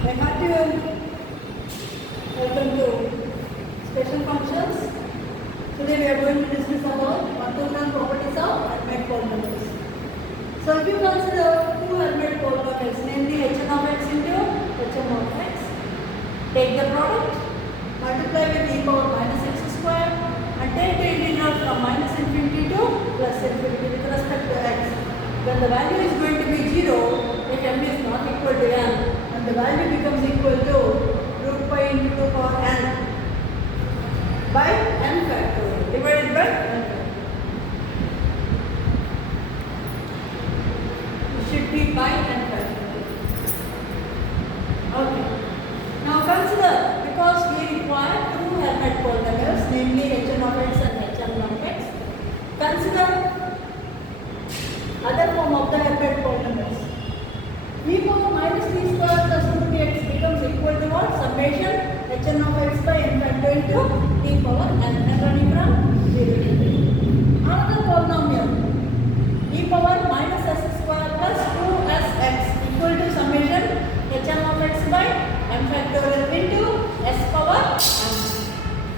Hermite, welcome to special functions. Today we are going to discuss about orthogonal properties of Hermite polynomials. So if you consider two Hermite polynomials, namely h(n) of x into h(m) of x, take the product, multiply with e power minus x square, and take the integral from minus infinity to plus infinity with respect to x. When the value is going to be 0, if m is not equal to n, and the value becomes equal to root pi into 2 power n by n factorial divided by n factorial. It should be by n factorial. Okay. Now consider, because we require two Hermite polynomials, namely h(n) of x and h(m) of x, consider other form of the Hermite polynomials. E power minus t square plus 2tx becomes equal to what? Summation h(n) of x by n factorial into t power n, running from 0 to 3. Another polynomial, e power minus s square plus 2sx equal to summation h(m) of x by n factorial into s power n.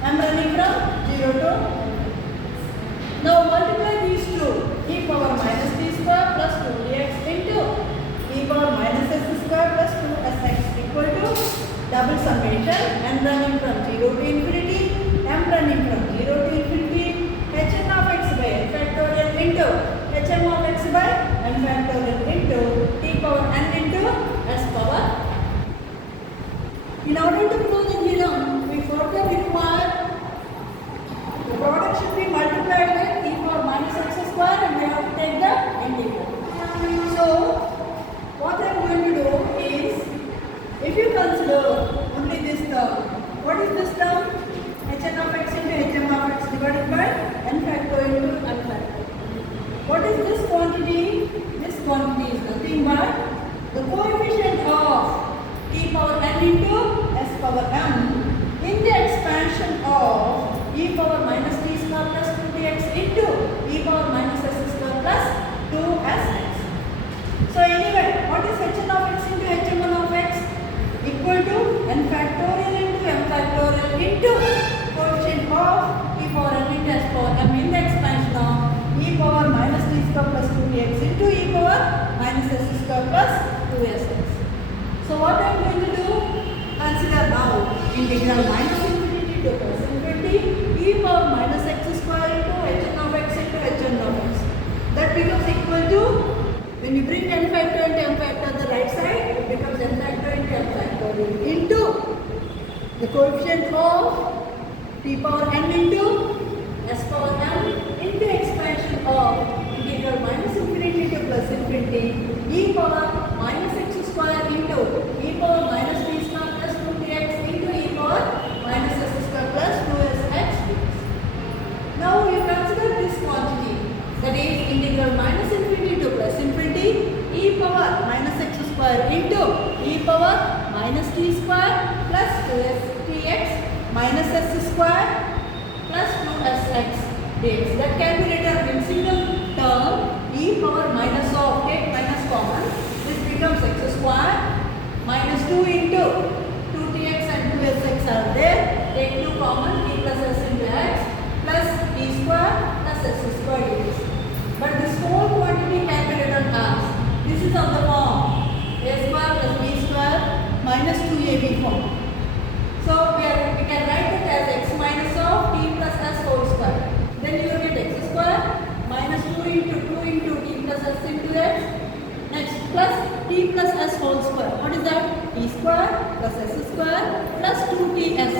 I am running from 0 to 3. Now multiply these two, e power minus t square plus 2tx into e power minus s square plus 2sx equal to double summation n running from 0 to infinity, m running from 0 to infinity, h(n) of x by n factorial into h(m) of x by n factorial into t power n into s power. In order to prove the theorem, we further require the product should be multiplied with e power minus x square, and we have to take the integral. So what I am going to do is, if you consider only this term, what is this term? h(n) of x into h(m) of x divided by n factorial into n factorial. What is this quantity? This quantity is nothing but the coefficient of t power n into s power m in the expansion of e power minus t square plus 2tx into e power minus s square plus 2sx. So anyway, what is h(n) of x into h(m) of x? Equal to n factorial into m factorial into coefficient of e power n into s power m in the expansion of e power minus t square plus 2tx into e power minus s square plus 2sx. So what I am going to do? Consider now integral minus infinity to plus infinity e power minus x square into h(n) of x into h(n) of x. That becomes equal to, when you bring n factorial into m factorial the right side, it becomes n factorial into m factorial into the coefficient of t power n into s power m into expansion of integral minus infinity to plus infinity e power minus x square into e power minus t square plus 2tx into e power minus s square plus 2sx. Now you consider this quantity, that is integral minus infinity to plus infinity e power minus x square into e power minus t square plus 2tx minus s square plus 2sx dx. That can be written in single term e power minus of, take minus common, this becomes x square minus 2 into 2tx and 2sx are there, take 2 common, t plus s into x plus t square plus s square dx. But this whole quantity can be written as, this is of the form a square plus b square minus 2ab form. So we can write it as x minus of t plus s whole square. Then you will get x square minus 2 into t plus s into x. Next plus t plus s whole square. What is that? T square plus s square plus 2ts.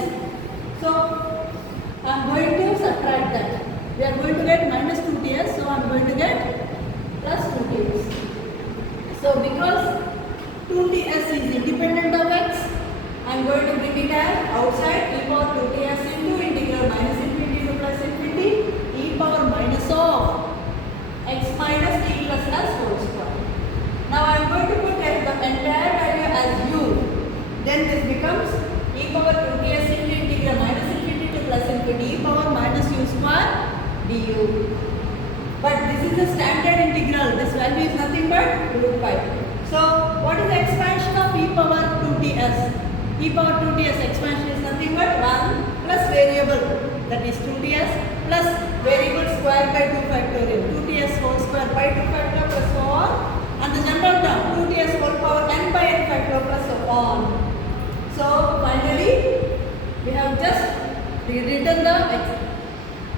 So I am going to subtract that. We are going to get minus 2ts, so I am going to get plus 2ts. So because 2ts is independent of x, I am going to bring it as outside e power 2ts into integral minus infinity to plus infinity e power minus of x minus t plus s whole square. Now I am going to put the entire value as u. Then this becomes e power 2ts into integral minus infinity to plus infinity e power minus u square du. But this is the standard integral. This value is nothing but root pi. So what is the expansion of e power 2t 2ts. E power 2ts expansion is nothing but 1 plus variable, that is 2ts plus variable square by 2 factorial. 2ts whole square by 2 factorial plus so on. And the general term 2ts whole power n by n factorial plus so on. So finally we have just rewritten the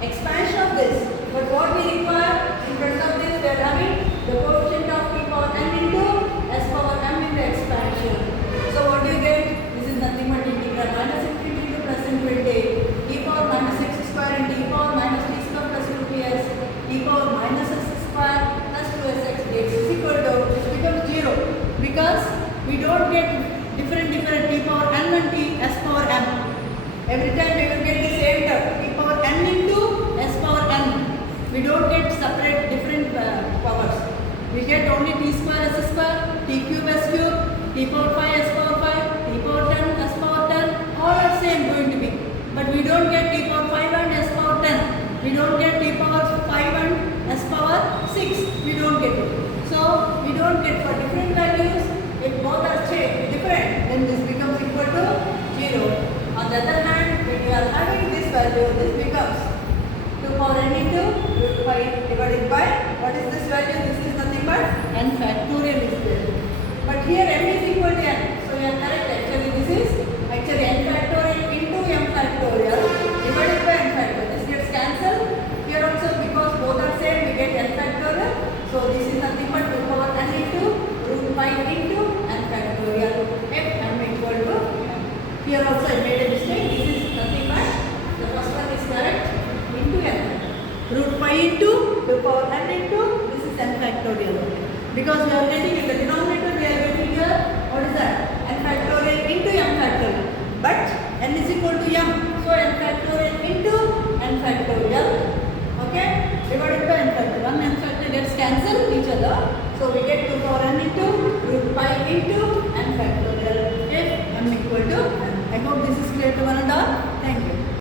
expansion of this. But what we require in front of this, we are having the coefficient of e power n into s power m in the expansion. So what do you get? This is nothing but integral minus infinity to plus infinity e power minus x square into e power minus t square plus 2ts e power minus s square plus 2sx dx is equal to, this becomes 0 because we don't get different e power n and t s power m. Every time we will get the same term e power n into s power n. We don't get separate different powers. We get only t square s square, t cube s cube, t power 5 s power 5, t power 10 s power 10, all are same going to be. But we don't get t power 5 and s power 10. We don't get t power 5 and s power 6. We don't get it. So we don't get for different values. If both are different, then this becomes equal to 0. On the other hand, when you are having this value, this becomes 2 power n into root 5 divided by, what is this value? This is nothing but n factorial is there. But here m is equal to n. So you are correct. Actually this is n factorial into m factorial divided by n factorial. This gets cancelled. Here also because both are same, we get n factorial. So this is nothing but 2 power n into root 5 into n factorial if m equal to. Here also I made a mistake. This is nothing but, the first one is correct, into n. Root 5 into 2 power n into, this is n factorial. Because we are getting in the denominator, we are getting here, what is that? N factorial into m factorial. But n is equal to m. So n factorial into n factorial. Okay? Divided by n factorial. 1 n factorial gets cancelled each other. So we get 2 power n